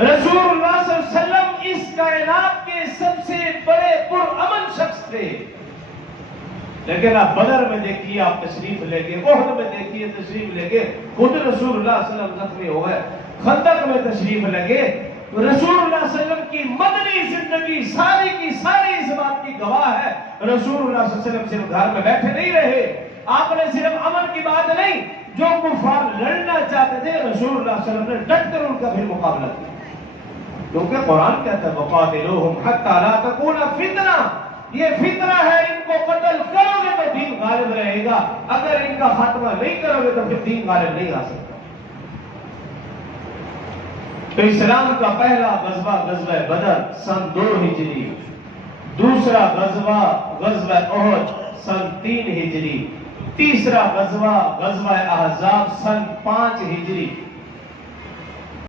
रसूलुल्लाह सल्लल्लाहु अलैहि वसल्लम इस कायनात के सबसे बड़े पुरअमन शख्स थे, लेकिन आप बदर में देखिए, आप तशरीफ लेके, ओहद में देखिए तशरीफ लेके, खुद रसूलुल्लाह सल्लल्लाहु अलैहि वसल्लम जख्मी हो गए, खंदक में तशरीफ लगे। रसूलुल्लाह सल्लल्लाहु अलैहि वसल्लम की मदनी जिंदगी सारी की सारी इस बात की गवाह है। रसूलुल्लाह सल्लल्लाहु अलैहि वसल्लम सिर्फ घर में बैठे नहीं रहे, आपने सिर्फ अमन की बात नहीं, जो कुफार लड़ना चाहते थे रसूलुल्लाह सल्लल्लाहु अलैहि वसल्लम ने डट कर उनका भी मुकाबला किया, क्योंकि कुरान कहता है वक़ातिलूहुम हत्ता ला तकूना फितना, ये फितना है, इनको कत्ल करोगे तो दीन गालिब रहेगा, अगर इनका खात्मा नहीं करोगे तो फिर दीन गालिब नहीं आ सकता। तो इस्लाम का पहला गज़वा गज़वा बदर सन 2 हिजरी, दूसरा गज़वा गज़वा ओहद सन 3 हिजरी, तीसरा गज़वा गज़वा अहज़ाब सन 5 हिजरी,